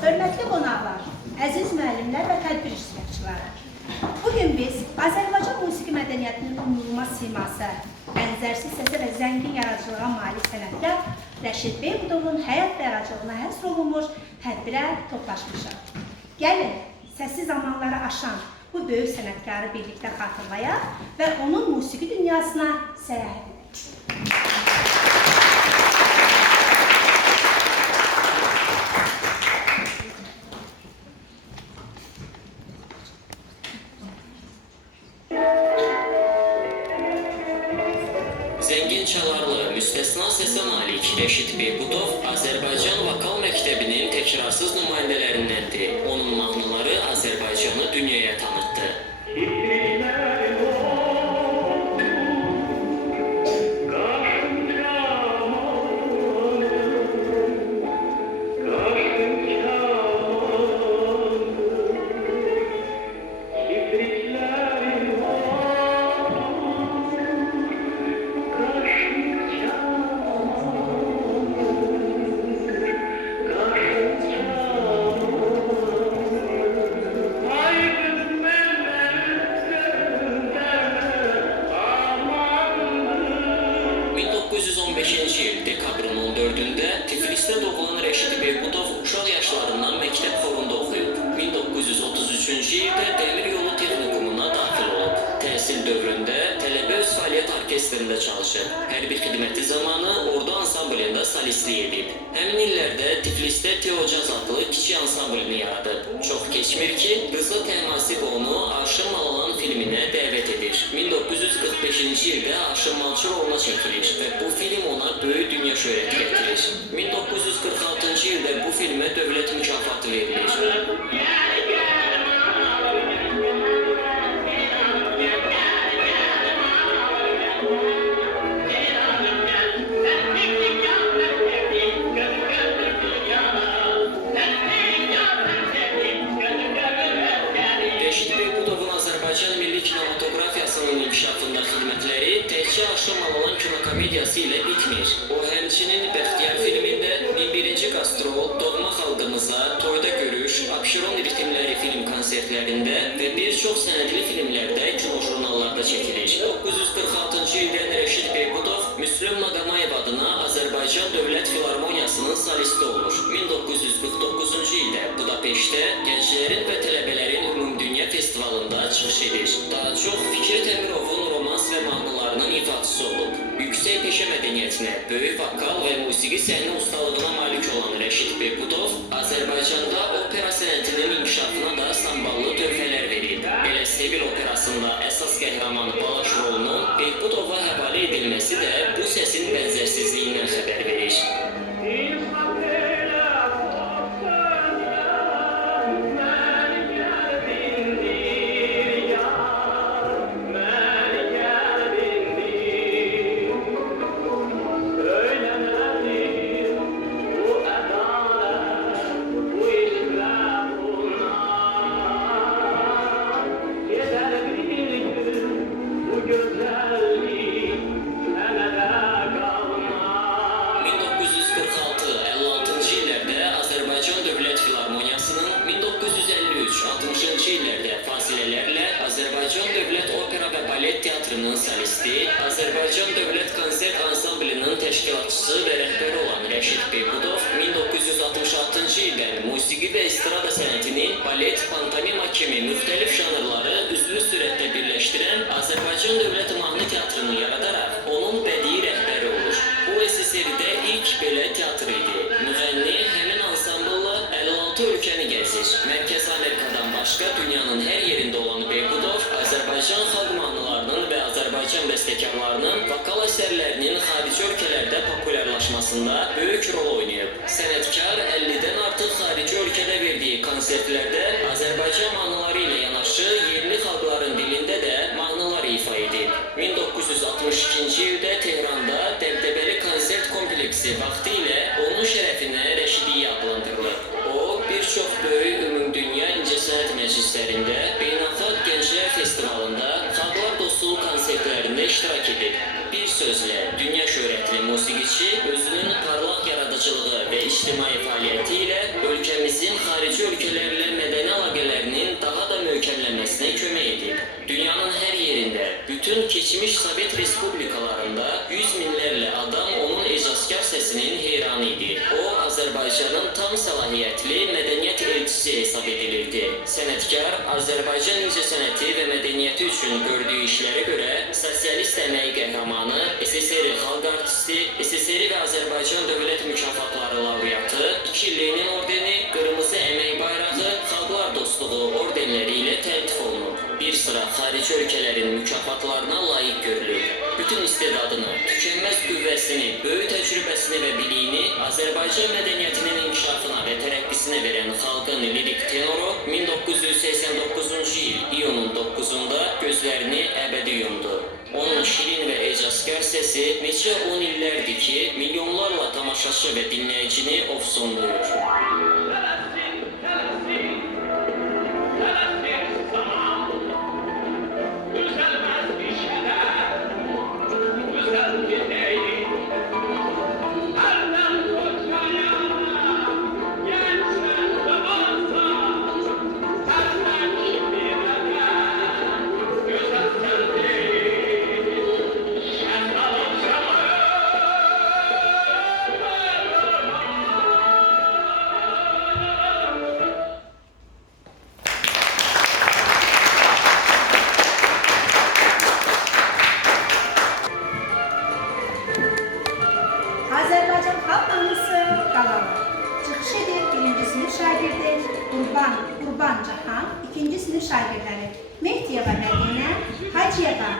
hörmətli qonaqlar, əziz müəllimlər və tədbir iştirakçıları. Bugün biz Azərbaycan musiqi mədəniyyətinin unudulmaz siması, bənzərsiz səsə və zəngin yaradıcılığa malik sənətkar Rəşid Beybudovun həyat və yaradıcılığına həsr olunmuş tədbirə toplaşmışıq. Gəlin, sessiz zamanları aşan bu böyük sənətkarı birlikdə xatırlayaq və onun musiqi dünyasına səyahət edək. Zəngin çalarlı, müstəsna səsə malik Rəşid Beybudov Azərbaycan Vokal Məktəbinin təkrarsız nümayəndələrindəndir. Onun mahnıları Azərbaycanı dünyaya tanıtdı. Dekabrın 14-də Tiflisdə doğulan Rəşid Beybudov uşaq yaşlarından məktəb xorunda oxuyub. 1933-cü ildə Dəmir Yolu Texnikumuna daxil olub. Təhsil dövründə tələbə öz fəaliyyət orkestrində çalışıb. Hərbi xidməti zamanı ordu ansamblində solistlik edib. Həmin illərdə Tiflisdə Teocaz adlı kiçik ansamblini yaradıb. Çox keçmir ki, Rıza Təhmasib onu Aşın Malalan filminə dəvət edir. 1945-ci ildə Aşın Malçı roluna çəkilir və bu film ona böyük dünya şöhrəti gətirir. 1946-cı ildə bu filmə dövlət mükafatı verilir. Rəşid Beybudovun Azərbaycan milli kinematografiyasının inkişafında xidmətləri təkcə Aşın Malalan kinokomediyası ilə bitmir. O, həmçinin Bəxtiyar filmində, 11-ci qastrol, Doğma xalqımıza, Toyda görüş, Abşeron ritmləri film konsertlərində və bir çox sənədli filmlərdə kinojurnallarda çəkilir. 1946-cı ildən Rəşid Beybudov Müslüm Maqamayev adına Azərbaycan Dövlət Filarmoniyasının solisti olur. 1949-cu ildə Budapeştdə gənclərin və tələbələrin ümumdünya festivalında çıxış edir. Daha çox Fikret Əmirovun romans və mahnılarının ifaçısı olub. Yüksək peşə mədəniyyətinə, böyük vokal və musiqi səhnə ustalığına malik olan Rəşid Beybudov Azərbaycanda opera sənətinin inkişafına da samballı töhfələr verib. Belə Sevil operasında əsas qəhrəman Balaş rolunun Beybudova həvalə edilməsi də bu səsin bənzərsizliyindən xəbər verir. Azərbaycan Dövlət Opera və Balet Teatrının solisti, Azərbaycan Dövlət Konsert Ansamblinin təşkilatçısı və rəhbəri olan Rəşid Beybudov 1966-cı ildən musiqi və estrada sənətinin balet, pantomima kimi müxtəlif janrları üzlü sürətdə birləşdirən Azərbaycan Dövlət Mahnı Teatrını yaradaraq onun bədii rəhbəri olur. Bu SSR-də ilk belə teatr idi. Müğənni həmin ansamblla 56 ölkəni gəzir. Mərkəzi Amerikadan başqa dünyanın hər yerində olan Beybudov Azərbaycan xalq mahnılarının və Azərbaycan bəstəkarlarının vokal əsərlərinin xarici ölkələrdə populyarlaşmasında böyük rol oynayıb. Sənətkar 50-dən artıq xarici ölkədə verdiyi konsertlərdə Azərbaycan mahnıları ilə yanaşı yerli xalqların dilində də mahnılar ifa edib. 1962-ci ildə Tehranda dəbdəbəli konsert kompleksi vaxtı ilə onun şərəfinə Rəşidiyyə adlandırılıb. O, bir çox böyük ümumdünya incəsənət məclislərində, beynəlxalq gənclər festivalında, xalqlar dostluğu konsertlərində iştirak edib. Bir sözlə, dünya şöhrətli musiqiçi özünün parlaq yaradıcılığı və ictimai fəaliyyəti ilə ölkəmizin edilmesine kömək edib. Dünyanın hər yerində, bütün keçmiş Sovet respublikalarında yüz minlərlə adam onun ecazkar səsinin heyranı idi. O, Azərbaycanın tam səlahiyyətli mədəniyyət elçisi hesab edilirdi. Sənətkar Azərbaycan incəsənəti və mədəniyyəti üçün gördüyü işlərə görə sosialist əmək qəhrəmanı, SSR xalq artisti, SSR və Azərbaycan dövlət mükafatları laureatı, 2 Lenin ordeni, qırmızı əmək bayrağı, xalqlar dostluğu ordenləri ilə təltif olunub. Bir sıra xarici ölkələrin mükafatlarına layiq görülür. Bütün istedadını, tükənməz qüvvəsini, böyük təcrübəsini və biliyini Azərbaycan mədəniyyətinin inkişafına və tərəqqisinə verən xalqın lirik tenoru 1989-cu il iyunun 9-da gözlərini əbədi yumdu. Onun şirin və ecazkar səsi neçə 10 illərdir ki, milyonlarla tamaşaçı və dinləyicini ofsunluyur. Azərbaycan Xalq Mahnısı Qalalar. Çıxış edir 1-ci sinif şagirdi Qurban Cahan, 2-ci sinif şagirdləri Mehdiyeva Mədinə, Hacıyeva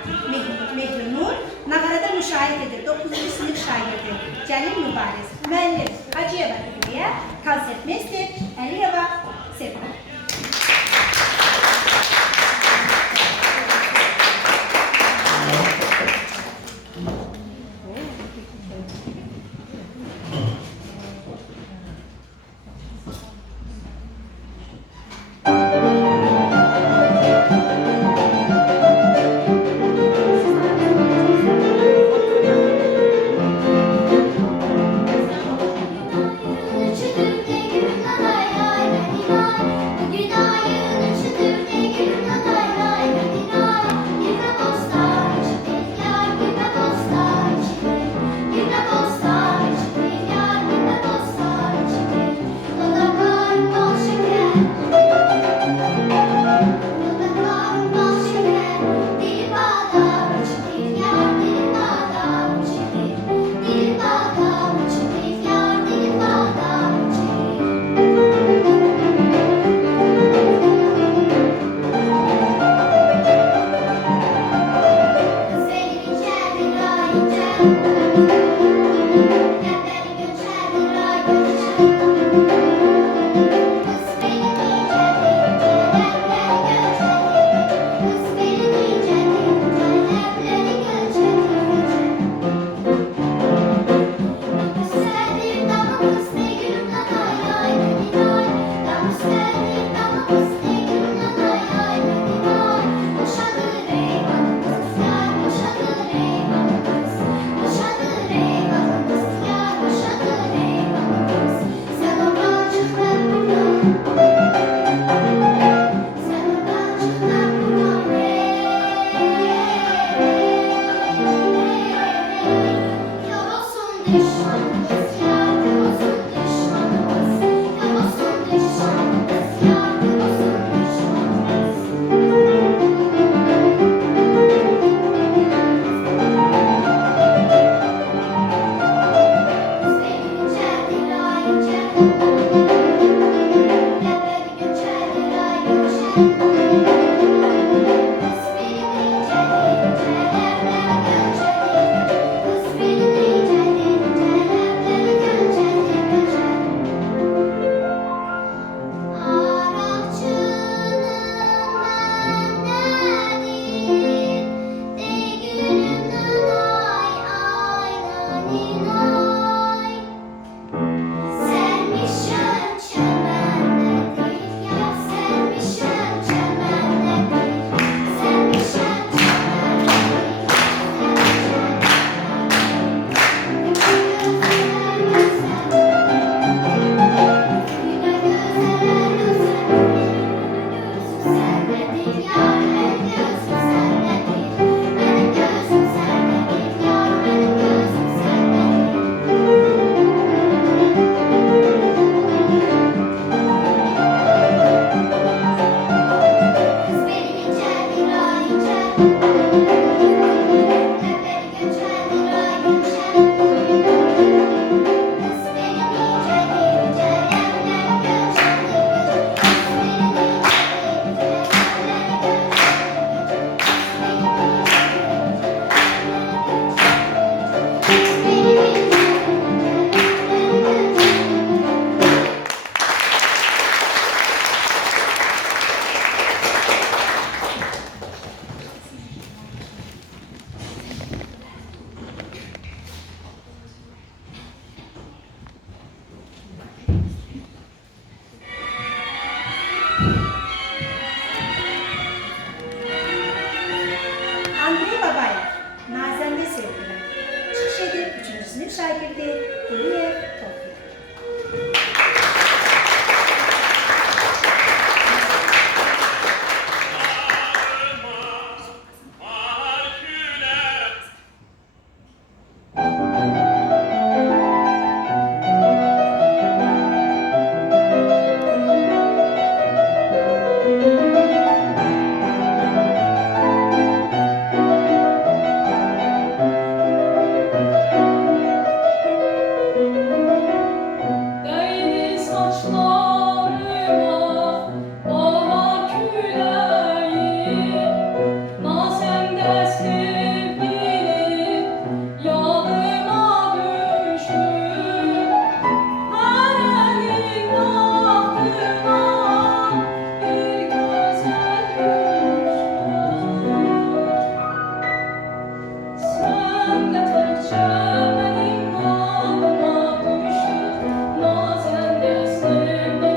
Mehrunur, nağarada müşahidə edir 9-cu sinif şagirdi Cəlil Mübariz, müəllim Hacıyeva Hüriyə, konsertmeister Əliyeva Sevda. saçlarıma bahar küleği, nazemde sevgilim yadıma düştü. Her elin baktığına bir güzel düştü. Sen de tercih benim bağıma düştün, nazende sevgilim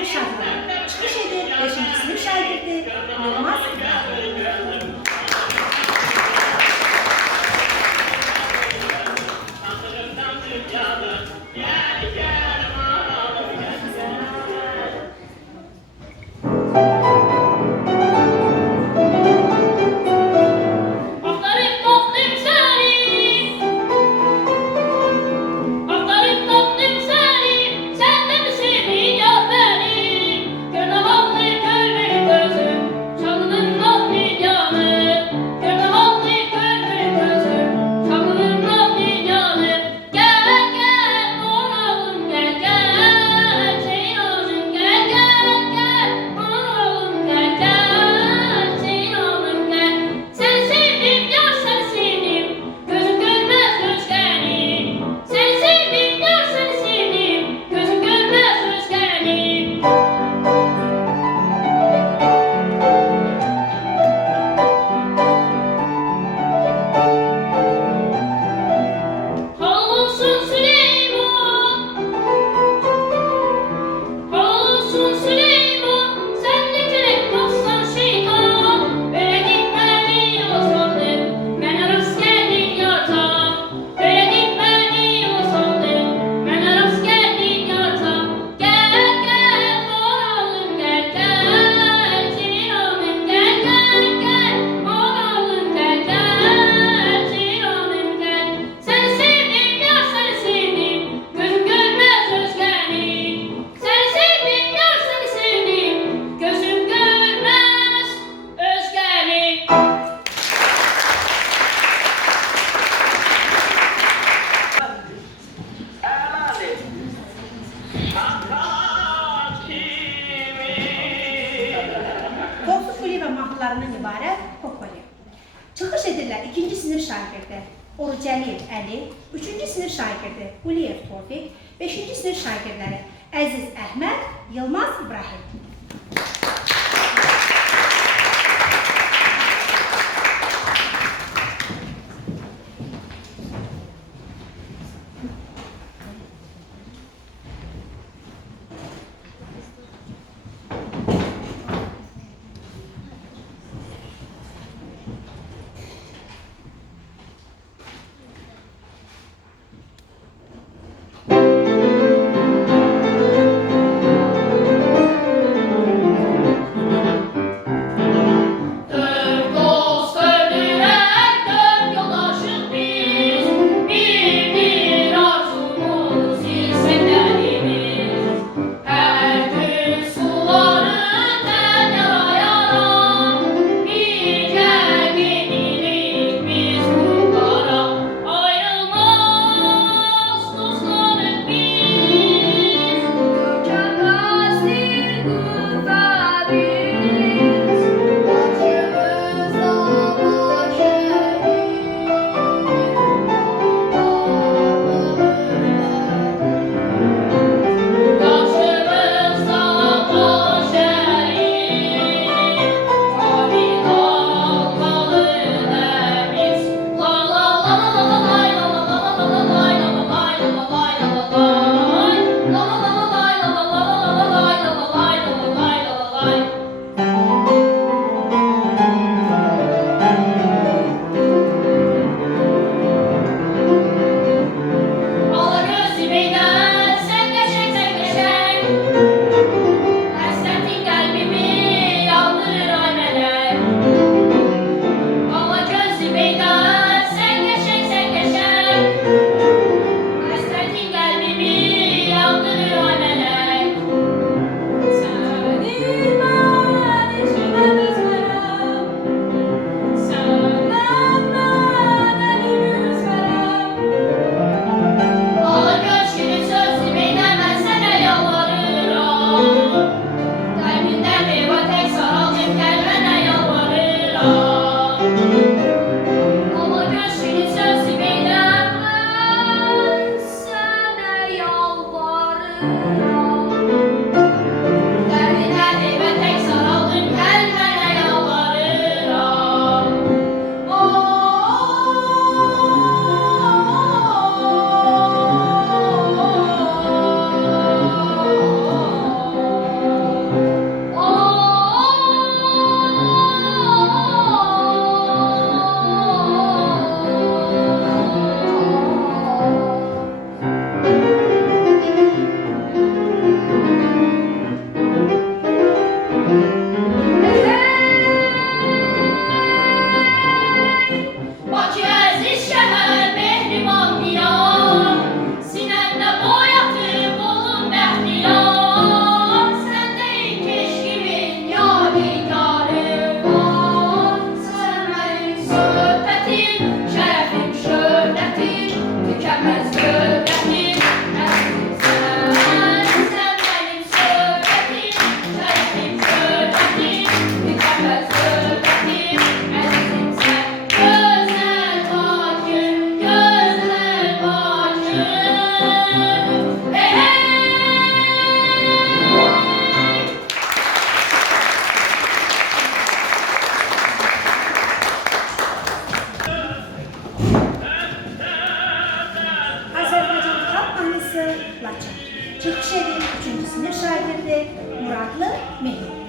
Qədir Şahlı çıxış edir 5-ci sinif şagirdi Yılmaz İbrahim. mahnılarından ibarət Popoli. Çıxış edirlər 2-ci sinif şagirdi Orucəliyev Əli, 3-cü sinif şagirdi Quliyev Tofiq, 5-ci sinif şagirdləri Əziz Əhməd, Yılmaz İbrahim. 3-cü sinif şagirdi Muradlı Mehdi.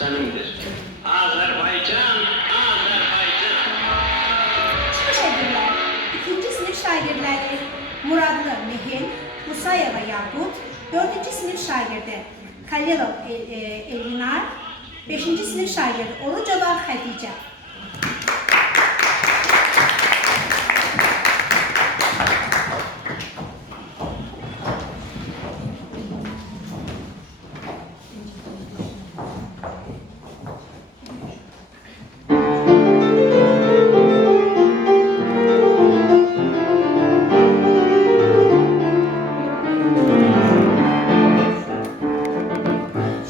benimdir. Azerbaycan, Azerbaycan. Çıxış edirlər. İkinci sinif şagirdləri Muradlı Mehil, Musayeva Yaqut, dördüncü sinif şagirdi Kalilov Elvinar, beşinci sinif şagirdi Orucova Xədicə.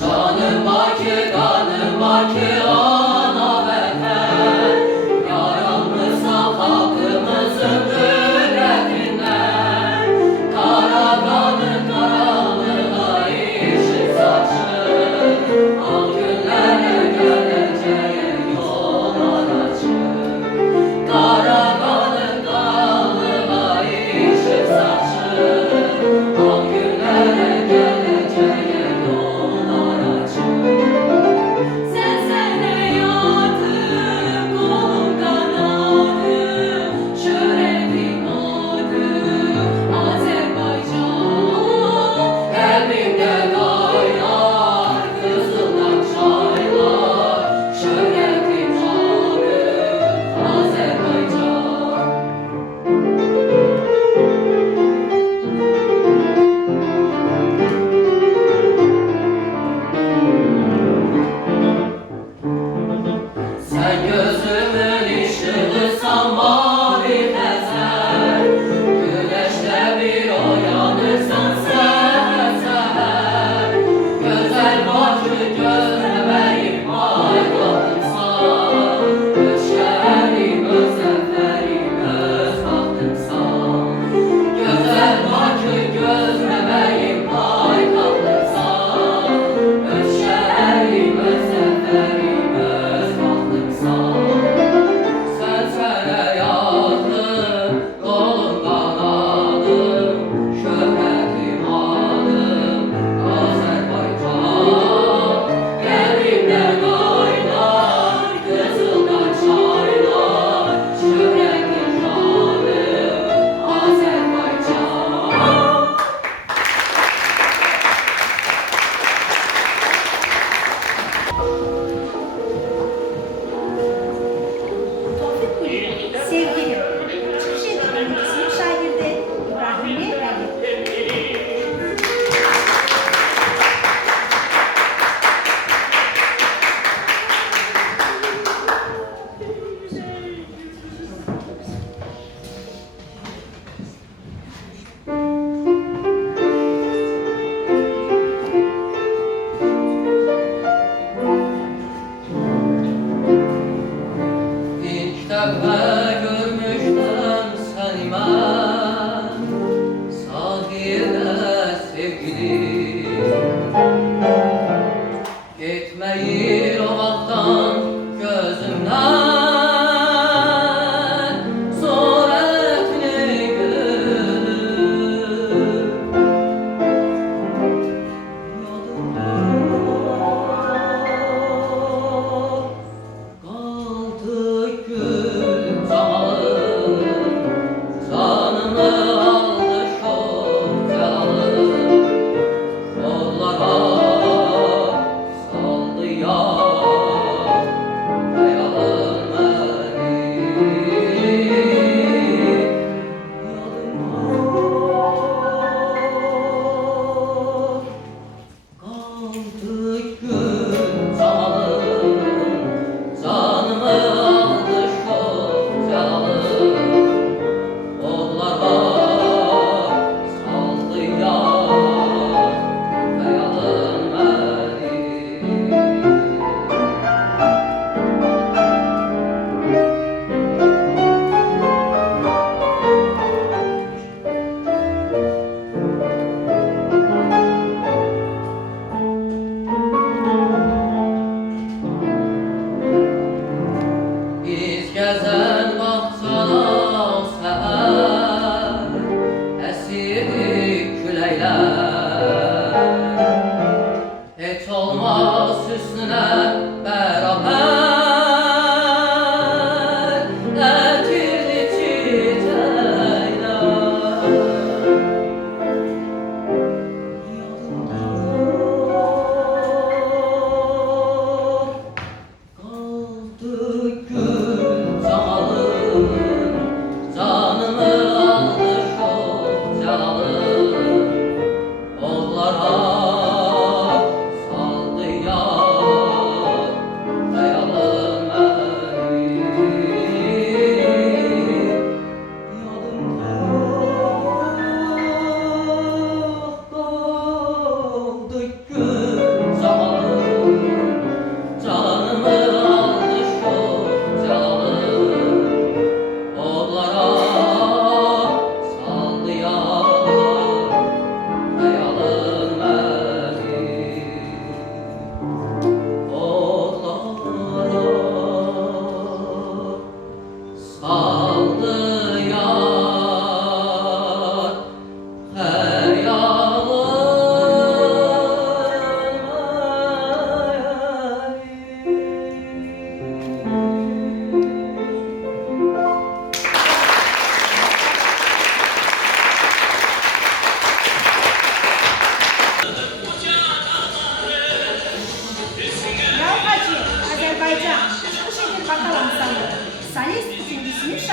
Canım Bakı ana vətən, yaranmışsan xalqımızın qürrətindən. Qara qanın qaranlığa işıq saçır, al günlərə gələcəyin yollar açır. Qara qanın qaranlığa işıq saçır, al günlərə gələcəyin yollar açır. Sen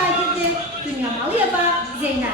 şagirdi Dünya Malıyeva Zeynep.